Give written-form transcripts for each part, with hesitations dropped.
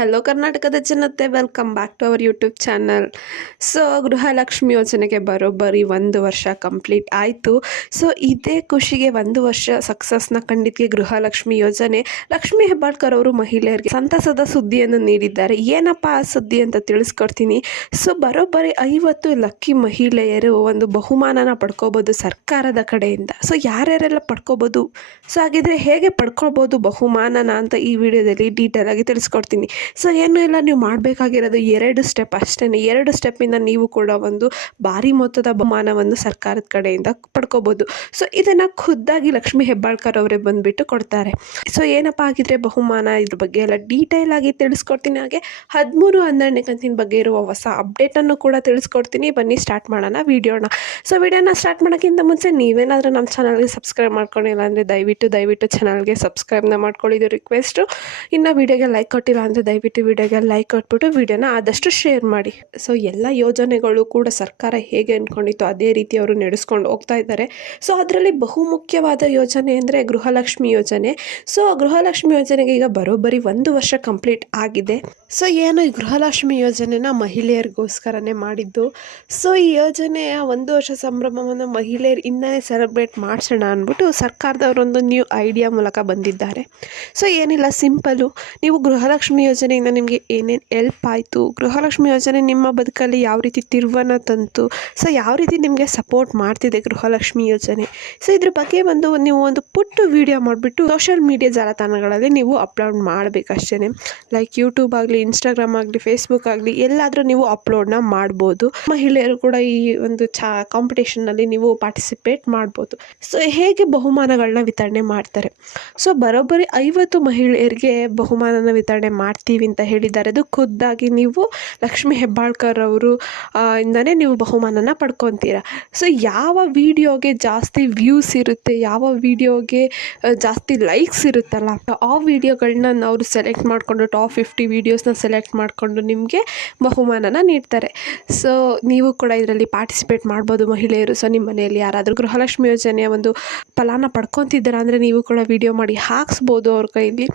Hello ಕರ್ನಾಟಕದ ಜನತೆ, welcome back to our YouTube channel. So Gruhalakshmi ಯೋಜನೆಗೆ ಬರೋಬ್ಬರಿ 1 ವರ್ಷ ಕಂಪ್ಲೀಟ್ ಆಯಿತು. ಸೊ ಇದೇ ಖುಷಿಗೆ 1 ವರ್ಷ ಸಕ್ಸಸ್ನ ಕಂಡಿದ್ದಕ್ಕೆ ಗೃಹಲಕ್ಷ್ಮಿ ಯೋಜನೆ ಲಕ್ಷ್ಮೀ ಹೆಬ್ಬಾಳ್ಕರ್ ಅವರು ಮಹಿಳೆಯರಿಗೆ ಸಂತಸದ ಸುದ್ದಿಯನ್ನು ನೀಡಿದ್ದಾರೆ. ಏನಪ್ಪ ಆ ಸುದ್ದಿ ಅಂತ ತಿಳಿಸ್ಕೊಡ್ತೀನಿ. ಸೊ ಬರೋಬ್ಬರಿ 50 ಲಕ್ಕಿ ಮಹಿಳೆಯರು ಒಂದು ಬಹುಮಾನನ ಪಡ್ಕೋಬೋದು ಸರ್ಕಾರದ ಕಡೆಯಿಂದ. ಸೊ ಯಾರ್ಯಾರೆಲ್ಲ ಪಡ್ಕೋಬೋದು, ಸೊ ಹಾಗಿದ್ರೆ ಹೇಗೆ ಪಡ್ಕೊಳ್ಬೋದು ಬಹುಮಾನನ ಅಂತ ಈ ವಿಡಿಯೋದಲ್ಲಿ ಡೀಟೇಲ್ ಆಗಿ ತಿಳಿಸ್ಕೊಡ್ತೀನಿ. ಸೊ ಏನೂ ಇಲ್ಲ, ನೀವು ಮಾಡಬೇಕಾಗಿರೋದು 2 ಸ್ಟೆಪ್ ಅಷ್ಟೇ. 2 ಸ್ಟೆಪ್ಪಿಂದ ನೀವು ಕೂಡ ಒಂದು ಭಾರಿ ಮೊತ್ತದ ಬಹುಮಾನವನ್ನು ಸರ್ಕಾರದ ಕಡೆಯಿಂದ ಪಡ್ಕೋಬೋದು. ಸೊ ಇದನ್ನು ಖುದ್ದಾಗಿ ಲಕ್ಷ್ಮೀ ಹೆಬ್ಬಾಳ್ಕರ್ ಅವರೇ ಬಂದುಬಿಟ್ಟು ಕೊಡ್ತಾರೆ. ಸೊ ಏನಪ್ಪ ಆಗಿದ್ರೆ ಬಹುಮಾನ, ಇದ್ರ ಬಗ್ಗೆ ಎಲ್ಲ ಡೀಟೇಲ್ ಆಗಿ ತಿಳಿಸ್ಕೊಡ್ತೀನಿ. ಹಾಗೆ 13-12ನೇ ಕಂತಿನ ಬಗ್ಗೆ ಇರುವ ಹೊಸ ಅಪ್ಡೇಟನ್ನು ಕೂಡ ತಿಳಿಸ್ಕೊಡ್ತೀನಿ. ಬನ್ನಿ ಸ್ಟಾರ್ಟ್ ಮಾಡೋಣ ವಿಡಿಯೋನ. ಸೊ ವಿಡಿಯೋನ ಸ್ಟಾರ್ಟ್ ಮಾಡೋಕ್ಕಿಂತ ಮುಂಚೆ ನೀವೇನಾದರೂ ನಮ್ಮ ಚಾನಲ್ಗೆ ಸಬ್ಸ್ಕ್ರೈಬ್ ಮಾಡ್ಕೊಂಡಿಲ್ಲ ಅಂದರೆ ದಯವಿಟ್ಟು ಚಾನಲ್ಗೆ ಸಬ್ಸ್ಕ್ರೈಬ್ನ ಮಾಡ್ಕೊಳ್ಳಿದ್ದು ರಿಕ್ವೆಸ್ಟು. ಇನ್ನು ವಿಡಿಯೋಗೆ ಲೈಕ್ ಕೊಟ್ಟಿಲ್ಲ ಅಂದರೆ ದಯವಿಟ್ಟು ವಿಡಿಯೋಗೆ ಲೈಕ್ ಕೊಟ್ಬಿಟ್ಟು ವಿಡಿಯೋನ ಆದಷ್ಟು ಶೇರ್ ಮಾಡಿ. ಸೊ ಎಲ್ಲ ಯೋಜನೆಗಳು ಕೂಡ ಸರ್ಕಾರ ಹೇಗೆ ಅಂದ್ಕೊಂಡಿತ್ತು ಅದೇ ರೀತಿ ಅವರು ನಡೆಸ್ಕೊಂಡು ಹೋಗ್ತಾ ಇದ್ದಾರೆ. ಸೊ ಅದರಲ್ಲಿ ಬಹುಮುಖ್ಯವಾದ ಯೋಜನೆ ಅಂದರೆ ಗೃಹಲಕ್ಷ್ಮಿ ಯೋಜನೆ. ಸೊ ಗೃಹಲಕ್ಷ್ಮಿ ಯೋಜನೆಗೆ ಈಗ ಬರೋಬ್ಬರಿ 1 ವರ್ಷ ಕಂಪ್ಲೀಟ್ ಆಗಿದೆ. ಸೊ ಏನು ಈ ಗೃಹಲಕ್ಷ್ಮಿ ಯೋಜನೆನ ಮಹಿಳೆಯರಿಗೋಸ್ಕರನೇ ಮಾಡಿದ್ದು. ಸೊ ಈ ಯೋಜನೆಯ 1 ವರ್ಷ ಸಂಭ್ರಮವನ್ನು ಮಹಿಳೆಯರು ಇನ್ನೇ ಸೆಲೆಬ್ರೇಟ್ ಮಾಡಿಸೋಣ ಅಂದ್ಬಿಟ್ಟು ಸರ್ಕಾರದವರೊಂದು ನ್ಯೂ ಐಡಿಯಾ ಮೂಲಕ ಬಂದಿದ್ದಾರೆ. ಸೊ ಏನಿಲ್ಲ, ಸಿಂಪಲ್ಲು. ನೀವು ಗೃಹಲಕ್ಷ್ಮಿ ಯೋಜನೆಯಿಂದ ನಿಮಗೆ ಏನೇನು ಹೆಲ್ಪ್ ಆಯಿತು, ಗೃಹಲಕ್ಷ್ಮಿ ಯೋಜನೆ ನಿಮ್ಮ ಬದುಕಲ್ಲಿ ಯಾವ ರೀತಿ ತಿರುವನ್ನು ತಂತು, ಸೊ ಯಾವ ರೀತಿ ನಿಮಗೆ ಸಪೋರ್ಟ್ ಮಾಡ್ತಿದೆ ಗೃಹಲಕ್ಷ್ಮಿ ಯೋಜನೆ, ಸೊ ಇದ್ರ ಬಗ್ಗೆ ನೀವು ಒಂದು ಪುಟ್ಟ ವಿಡಿಯೋ ಮಾಡಿಬಿಟ್ಟು ಸೋಷಿಯಲ್ ಮೀಡಿಯಾ ಜಾಲತಾಣಗಳಲ್ಲಿ ನೀವು ಅಪ್ಲೋಡ್ ಮಾಡಬೇಕಷ್ಟೇ. ಲೈಕ್ ಯೂಟ್ಯೂಬ್ ಆಗಲಿ, ಇನ್ಸ್ಟಾಗ್ರಾಮ್ ಆಗಲಿ, ಫೇಸ್ಬುಕ್ ಆಗಲಿ, ಎಲ್ಲಾದರೂ ನೀವು ಅಪ್ಲೋಡ್ನ ಮಾಡ್ಬೋದು. ಮಹಿಳೆಯರು ಕೂಡ ಈ ಒಂದು ಕಾಂಪಿಟೇಷನ್ನಲ್ಲಿ ನೀವು ಪಾರ್ಟಿಸಿಪೇಟ್ ಮಾಡ್ಬೋದು. ಸೊ ಹೇಗೆ ಬಹುಮಾನಗಳನ್ನ ವಿತರಣೆ ಮಾಡ್ತಾರೆ. ಸೊ ಬರೋಬ್ಬರಿ 50 ಮಹಿಳೆಯರಿಗೆ ಬಹುಮಾನನ ವಿತರಣೆ ಮಾಡ್ತೀವಿ ಅಂತ ಹೇಳಿದ್ದಾರೆ. ಅದು ಖುದ್ದಾಗಿ ನೀವು ಲಕ್ಷ್ಮೀ ಹೆಬ್ಬಾಳ್ಕರ್ ಅವರು ಇಂದನೇ ನೀವು ಬಹುಮಾನನ ಪಡ್ಕೊತೀರ. ಸೊ ಯಾವ ವಿಡಿಯೋಗೆ ಜಾಸ್ತಿ ವ್ಯೂಸ್ ಇರುತ್ತೆ, ಯಾವ ವಿಡಿಯೋಗೆ ಜಾಸ್ತಿ ಲೈಕ್ಸ್ ಇರುತ್ತಲ್ಲ, ಆ ವಿಡಿಯೋಗಳನ್ನ ಅವರು ಸೆಲೆಕ್ಟ್ ಮಾಡಿಕೊಂಡು ಟಾಪ್ 50 ವೀಡಿಯೋಸ್ನ ಸೆಲೆಕ್ಟ್ ಮಾಡಿಕೊಂಡು ನಿಮಗೆ ಬಹುಮಾನನ ನೀಡ್ತಾರೆ. ಸೊ ನೀವು ಕೂಡ ಇದರಲ್ಲಿ ಪಾರ್ಟಿಸಿಪೇಟ್ ಮಾಡ್ಬೋದು ಮಹಿಳೆಯರು. ಸೊ ನಿಮ್ಮ ಮನೆಯಲ್ಲಿ ಯಾರಾದರೂ ಗೃಹಲಕ್ಷ್ಮಿ ಯೋಜನೆಯ ಒಂದು ಫಲಾನ ಪಡ್ಕೊತಿದ್ದೀರಾ ಅಂದರೆ ನೀವು ಕೂಡ ವಿಡಿಯೋ ಮಾಡಿ ಹಾಕ್ಸ್ಬೋದು ಅವ್ರ ಕೈಲಿ.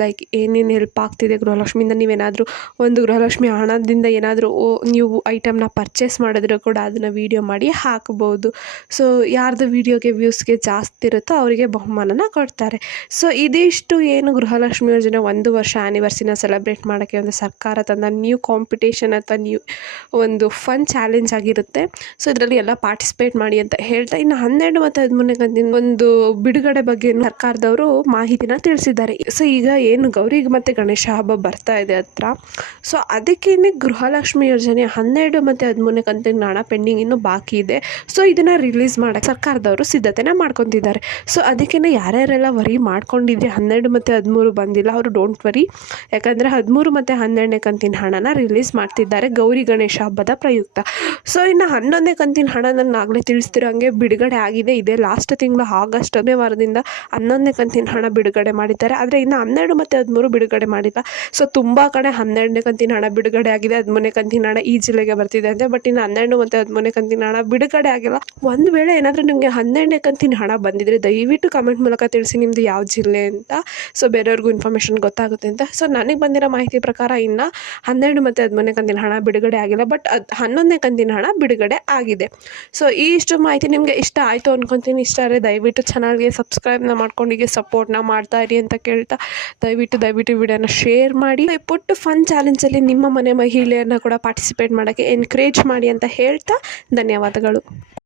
ಲೈಕ್ ಏನೇನು ಹೆಲ್ಪ್ ಆಗ್ತಿದೆ ಗೃಹಲಕ್ಷ್ಮಿಯಿಂದ, ನೀವೇನಾದರೂ ಒಂದು ಗೃಹಲಕ್ಷ್ಮಿ ಹಣದಿಂದ ಏನಾದರೂ ನೀವು ಐಟಮ್ನ ಪರ್ಚೇಸ್ ಮಾಡಿದ್ರು ಕೂಡ ಅದನ್ನು ವೀಡಿಯೋ ಮಾಡಿ ಹಾಕ್ಬೋದು. ಸೊ ಯಾರ್ದು ವೀಡಿಯೋಗೆ ವ್ಯೂಸ್ಗೆ ಜಾಸ್ತಿ ಇರುತ್ತೋ ಅವರಿಗೆ ಬಹುಮಾನನ ಕೊಡ್ತಾರೆ. ಸೊ ಇದಿಷ್ಟು ಏನು ಗೃಹಲಕ್ಷ್ಮಿ ಯೋಜನೆ 1 ವರ್ಷ ಆ್ಯನಿವರ್ಸಿನ ಸೆಲೆಬ್ರೇಟ್ ಮಾಡೋಕ್ಕೆ ಒಂದು ಸರ್ಕಾರ ತಂದ ನ್ಯೂ ಕಾಂಪಿಟೇಷನ್ ಅಥವಾ ನ್ಯೂ ಒಂದು ಫನ್ ಚಾಲೆಂಜ್ ಆಗಿರುತ್ತೆ. ಸೊ ಇದರಲ್ಲಿ ಎಲ್ಲ ಪಾರ್ಟಿಸಿಪೇಟ್ ಮಾಡಿ ಅಂತ ಹೇಳ್ತಾ, ಇನ್ನು 12 ಮತ್ತು 13ನೇ ಕಂತಿನ ಒಂದು ಬಿಡುಗಡೆ ಬಗ್ಗೆ ಸರ್ಕಾರದವರು ಮಾಹಿತಿನ ತಿಳಿಸಿದ್ದಾರೆ. ಸೊ ಈಗ ಏನು ಗೌರಿ ಮತ್ತು ಗಣೇಶ ಹಬ್ಬ ಬರ್ತಾ ಇದೆ ಹತ್ರ. ಸೊ ಅದಕ್ಕೇ ಗೃಹಲಕ್ಷ್ಮಿ ಯೋಜನೆ 12 ಮತ್ತು 13ನೇ ಕಂತಿನ ಹಣ ಪೆಂಡಿಂಗ್ ಇನ್ನೂ ಬಾಕಿ ಇದೆ. ಸೊ ಇದನ್ನು ರಿಲೀಸ್ ಮಾಡೋಕ್ಕೆ ಸರ್ಕಾರದವರು ಸಿದ್ಧತೆನ ಮಾಡ್ಕೊತಿದ್ದಾರೆ. ಸೊ ಅದಕ್ಕೇ ಯಾರ್ಯಾರೆಲ್ಲ ವರಿ ಮಾಡ್ಕೊಂಡಿದ್ರೆ 12 ಮತ್ತು 13 ಬಂದಿಲ್ಲ ಅವರು ಡೋಂಟ್ ವರಿ, ಯಾಕಂದರೆ 13 ಮತ್ತು 12ನೇ ಕಂತಿನ ಹಣನ ರಿಲೀಸ್ ಮಾಡ್ತಿದ್ದಾರೆ ಗೌರಿ ಗಣೇಶ ಹಬ್ಬದ ಪ್ರಯುಕ್ತ. ಸೊ ಇನ್ನು 11ನೇ ಕಂತಿನ ಹಣ ನಾನು ಆಗಲೇ ತಿಳಿಸ್ತಿರೋ ಹಂಗೆ ಬಿಡುಗಡೆ ಆಗಿದೆ. ಇದೇ ಲಾಸ್ಟ್ ತಿಂಗಳು ಆಗಸ್ಟ್ 10ನೇ ವಾರದಿಂದ 11ನೇ ಕಂತಿನ ಹಣ ಬಿಡುಗಡೆ ಮಾಡಿದ್ದಾರೆ. ಆದರೆ ಇನ್ನು 12 ಮತ್ತು 13 ಬಿಡುಗಡೆ ಮಾಡಿಲ್ಲ. ಸೊ ತುಂಬ ಕಡೆ 12ನೇ ಕಂತಿನ ಹಣ ಬಿಡುಗಡೆ ಆಗಿದೆ, 13ನೇ ಕಂತಿನ ಹಣ ಈ ಜಿಲ್ಲೆಗೆ ಬರ್ತಿದೆ ಅಂತೆ. ಬಟ್ ಇನ್ನು 12 ಮತ್ತು 13ನೇ ಕಂತಿನ ಹಣ ಬಿಡುಗಡೆ ಆಗಿಲ್ಲ. ಒಂದು ವೇಳೆ ಏನಾದರೂ ನಿಮಗೆ 12ನೇ ಕಂತಿನ ಹಣ ಬಂದಿದ್ದರೆ ದಯವಿಟ್ಟು ಕಮೆಂಟ್ ಮೂಲಕ ತಿಳಿಸಿ ನಿಮ್ಮದು ಯಾವ ಜಿಲ್ಲೆ ಅಂತ. ಸೊ ಬೇರೆಯವ್ರಿಗೂ ಇನ್ಫಾರ್ಮೇಷನ್ ಗೊತ್ತಾಗುತ್ತೆ ಅಂತ. ಸೊ ನನಗೆ ಬಂದಿರೋ ಮಾಹಿತಿ ಪ್ರಕಾರ ಇನ್ನು 12 ಮತ್ತು 13ನೇ ಕಂತಿನ ಹಣ ಬಿಡುಗಡೆ ಆಗಿಲ್ಲ, ಬಟ್ 11ನೇ ಕಂತಿನ ಹಣ ಬಿಡುಗಡೆ ಆಗಿದೆ. ಸೊ ಇಷ್ಟು ಮಾಹಿತಿ ನಿಮಗೆ ಇಷ್ಟ ಆಯಿತು ಅಂದ್ಕೊತೀನಿ. ಇಷ್ಟ ಆದರೆ ದಯವಿಟ್ಟು ಚಾನಲ್ಗೆ ಸಬ್ಸ್ಕ್ರೈಬ್ನ ಮಾಡ್ಕೊಂಡು ಹೀಗೆ ಸಪೋರ್ಟ್ನ ಮಾಡ್ತಾ ಇರಿ ಅಂತ ಕೇಳ್ತಾ, ದಯವಿಟ್ಟು ವಿಡಿಯೋನ ಶೇರ್ ಮಾಡಿ. ಪುಟ್ಟ ಫನ್ ಚಾಲೆಂಜಲ್ಲಿ ನಿಮ್ಮ ಮನೆ ಮಹಿಳೆಯರನ್ನ ಕೂಡ ಪಾರ್ಟಿಸಿಪೇಟ್ ಮಾಡೋಕ್ಕೆ ಎನ್ಕರೇಜ್ ಮಾಡಿ ಅಂತ ಹೇಳ್ತಾ ಧನ್ಯವಾದಗಳು.